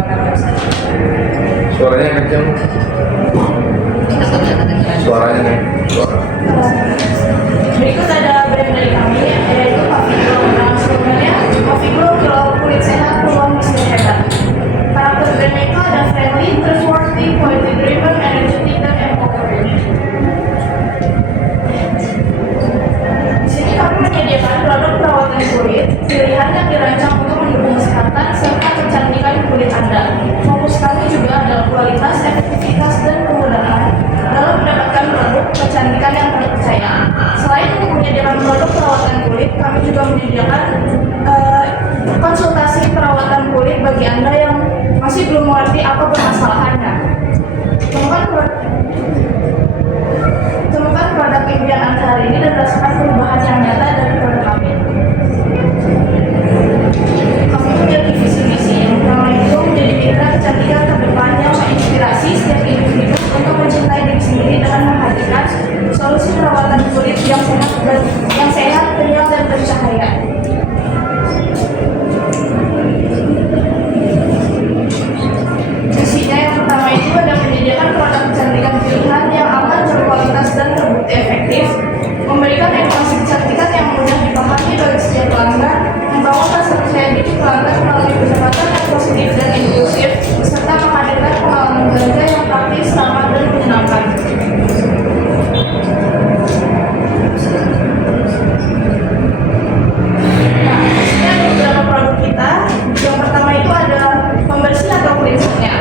mengembangkan website. Suaranya kenceng. Suaranya nih. Suara. Berikut ada brand dari kami, yaitu Coffee Glow. Nah, sebenarnya Coffee Glow kulit sehat, peluang bisnis hebat. Karakter brandnya itu ada friendly, trustworthy, quality driven, energetic, dan empowering. Di sini kami menyediakan produk perawatan kulit, pilihan yang dirancang untuk mendukung kesehatan serta kecantikan kulit Anda. Fokus kami juga adalah kualitas, efektivitas, dan kemudahan dalam mendapatkan produk kecantikan yang terpercaya. Selain untuk menyediakan produk perawatan kulit, kami juga menyediakan konsultasi perawatan kulit bagi Anda yang masih belum mengerti apa permasalahannya. Temukan produk impian Anda hari ini dan rasakan perubahan yang nyata dari produk kami. Kami memiliki visi misi yang pertama itu menjadi mitra kecantikan terdepan yang menginspirasi setiap individu untuk mencintai diri sendiri dengan menghadirkan solusi perawatan kulit yang sehat, real, dan bercahaya. Visinya yang pertama itu ada menyediakan produk kecantikan pilihan yang aman, berkualitas, dan terbukti efektif, memberikan edukasi kecantikan yang mudah dipahami bagi setiap pelanggan, membangun rasa percaya diri pelanggan melalui pendekatan yang positif dan inklusif, serta menghadirkan pengalaman belanja yang praktis, sama, dan menyenangkan. Nah, di sini ada beberapa produk kita. Yang pertama itu ada pembersih atau cleanser-nya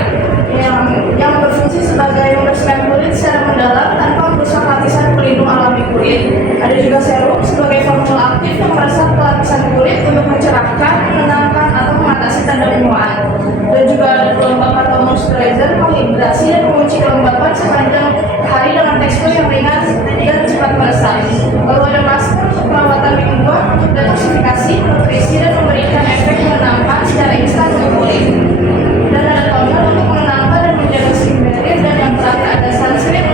yang berfungsi sebagai membersihkan kulit secara mendalam tanpa merusak lapisan pelindung alami kulit. Ada juga serum sebagai formula aktif yang meresap ke lapisan kulit untuk mencerahkan, menenangkan, atau mengatasi tanda penuaan. Dan juga ada pelembab atau moisturizer menghidrasi dan mengunci kelembapan sepanjang hari dengan tekstur yang ringan dan cepat meresap. Lalu ada masker untuk perawatan mingguan untuk detoksifikasi, nutrisi, dan memberikan efek menenangkan secara instan untuk kulit. Dan ada toner untuk menenangkan dan menjaga skin barrier, dan yang terakhir ada sunscreen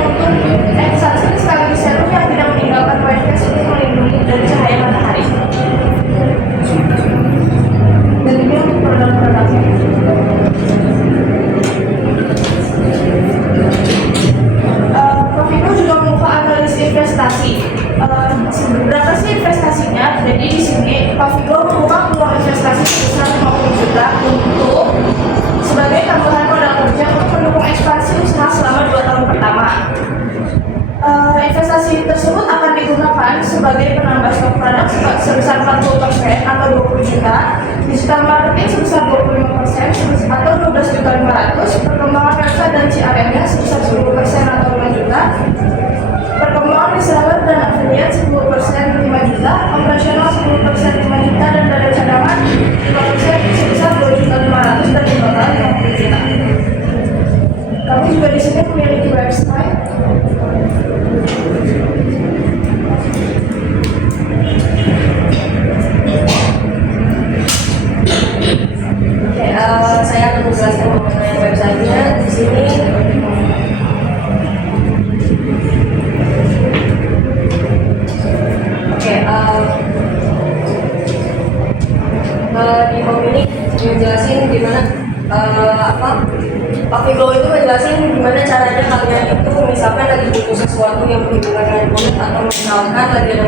sunscreen sekaligus serum yang tidak meninggalkan white cast untuk melindungi dari cahaya matahari. Dan ini untuk produk-produknya. Provigo juga membuka analisis investasi. Berapa sih investasinya? Jadi di sini Provigo membuka peluang investasi sebesar 50 juta untuk sebagai tambahan modal kerja untuk mendukung ekspansi usaha selama 2 tahun pertama. Investasi tersebut akan digunakan sebagai penambah stok produk sebesar 40% atau 20 juta, digital marketing sebesar 25% atau 12.500.000, perkembangan website dan CRM-nya sebesar 10% atau 5 juta, perkembangan reseller dan affiliate 10% 5 juta, operasional 10% 5 juta, dan dana cadangan 5% sebesar 2.500.000 dan di total 50 juta. Kami juga di sini memiliki website. Saya akan menjelaskan mengenai website-nya di sini. Di pemilik menjelasin gimana Coffee Glow itu menjelasin gimana caranya kalian itu misalkan lagi butuh sesuatu yang berhubungan dengan kulit, atau misalkan lagi ada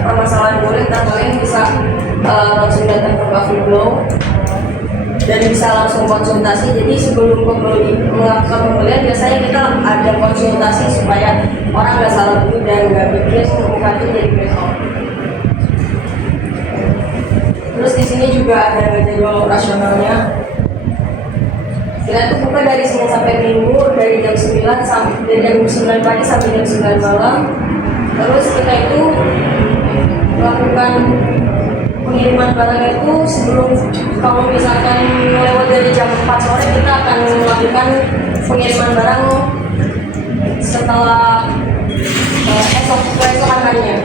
permasalahan kulit, dan kalian bisa langsung datang ke Coffee Glow dan bisa langsung konsultasi. Jadi sebelum melakukan pembelian biasanya kita ada konsultasi supaya orang nggak salah beli dan nggak bikin muka itu jadi breakout. Terus di sini juga ada jadwal operasionalnya. Kita tuh buka dari Senin sampai Minggu dari jam 9 pagi sampai jam 9 malam. Terus kita itu melakukan pengiriman barang itu sebelum, kalau misalkan lewat dari jam 4 sore, kita akan melakukan pengiriman barang setelah keesokan harinya.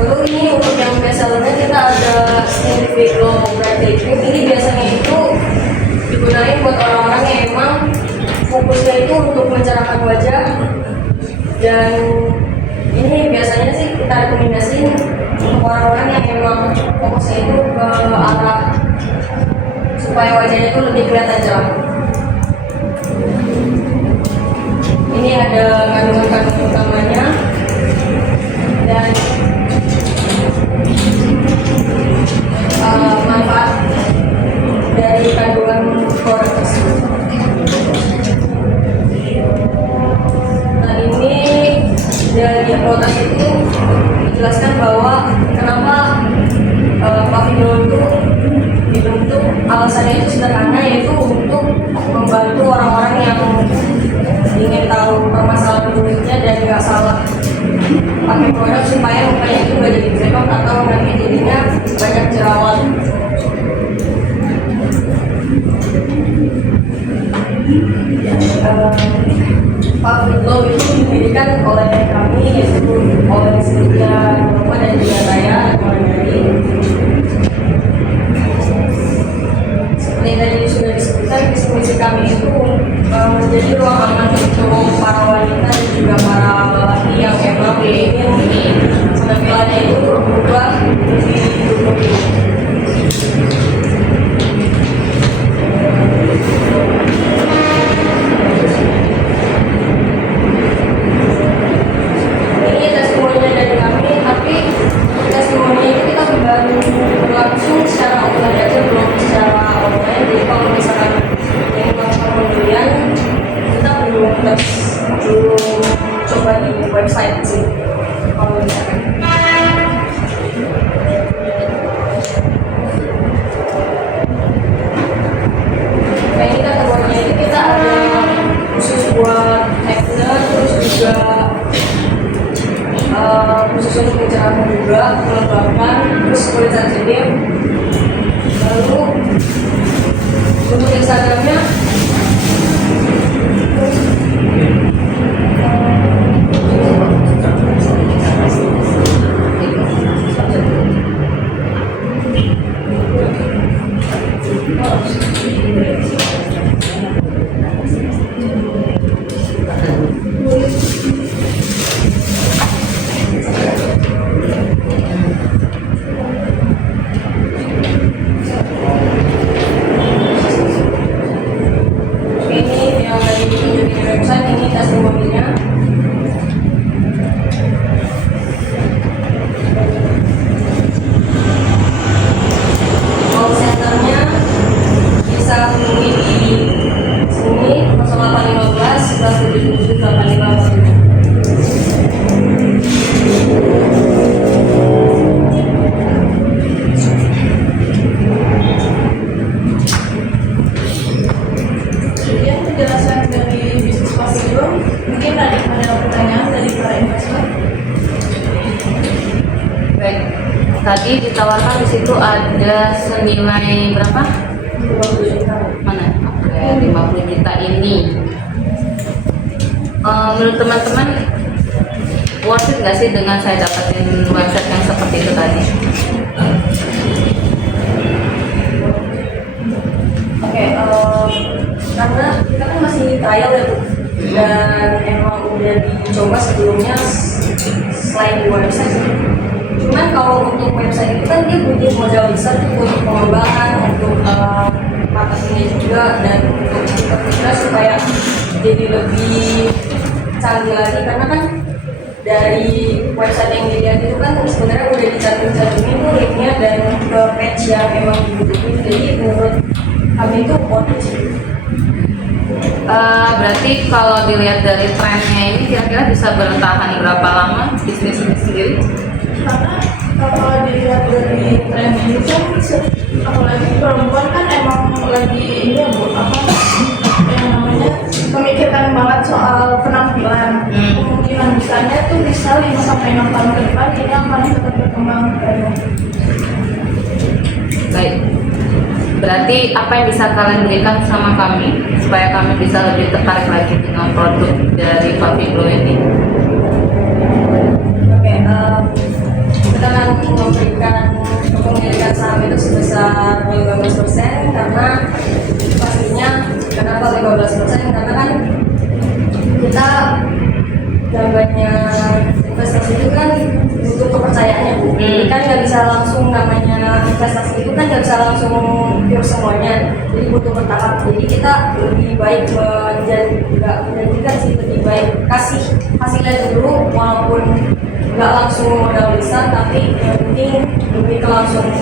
Lalu ini untuk yang bestsellernya kita ada Scientific Glow Brightening. Ini biasanya itu digunakan buat orang-orang yang emang fokusnya itu untuk mencerahkan wajah Dan ini biasanya sih kita rekomendasiin untuk orang-orang yang memang fokusnya itu ke arah supaya wajahnya itu lebih kelihatan cerah. Ini ada kandungan-kandungan utamanya dan manfaat dari kandungan produk tersebut. Nah, ini dari atas itu dijelaskan bahwa kenapa Puffy Glow itu dibentuk, alasannya itu sederhana, yaitu untuk membantu orang-orang yang ingin tahu permasalahan kulitnya dan nggak salah pakai produk supaya mukanya itu nggak jadi breakout atau nanti jadinya banyak jerawat. Puffy Glow itu didirikan oleh kami, yaitu oleh Sylvia Nova dan juga saya, seperti yang tadi sudah disebutkan, visi kami itu menjadi ruang aman untuk para wanita dan juga para lelaki yang memang ingin penampilannya itu berubah lebih berlebih. Ini testimoninya dari kami, tapi testimoninya itu kita baru langsung secara offline aja, belum secara online. Jadi kalau misalkan yang melakukan pembelian, kita belum coba di website sih kalau misalkan. Nah, ini kategorinya itu kita ada khusus buat acne, terus juga khusus untuk pencerahan juga, kelembapan, terus kulit sensitif. Lalu untuk Instagramnya ini yang tadi ditunjukin di website, ini testimoninya. Call centernya bisa hubungi di sini 0815 1177 8545. Kemudian penjelasan dari bisnis Puffy Glow, mungkin ada pertanyaan dari para investor. Baik, tadi ditawarkan di situ ada senilai berapa? 50 juta. Mana? Oke, 50 juta ini. Menurut teman-teman, worth it nggak sih dengan saya dapetin website yang seperti itu tadi? Oke, karena kita kan masih trial ya Bu, dan emang udah dicoba sebelumnya selain di website. Cuman kalau untuk website itu kan dia butuh modal besar tuh untuk pengembangan, untuk marketingnya juga, dan untuk kita supaya jadi lebih canggih lagi, karena kan dari website yang dilihat itu kan sebenarnya udah dicantum-cantumin tuh linknya dan ke page yang memang dibutuhin. Jadi menurut kami itu worth it sih. Berarti kalau dilihat dari trennya ini kira-kira bisa bertahan berapa lama bisnis ini sendiri? Karena kalau dilihat dari tren ini kan, apalagi perempuan kan emang lagi ini ya Bu, apa yang namanya memikirkan banget soal penampilan. Kemungkinan bisanya tuh bisa 5-6 tahun ke depan ini akan tetap berkembang. Baik, berarti apa yang bisa kalian berikan sama kami supaya kami bisa lebih tertarik lagi dengan produk dari Puffy Glow ini? Oke, kita akan memberikan kepemilikan saham itu sebesar 15% karena pastinya kenapa 15%, karena kan kita gambarnya langsung pure semuanya, jadi butuh bertahap. Jadi kita lebih baik menjanjikan sih, lebih baik kasih hasilnya dulu, walaupun nggak langsung modal besar, tapi yang penting lebih kelangsungan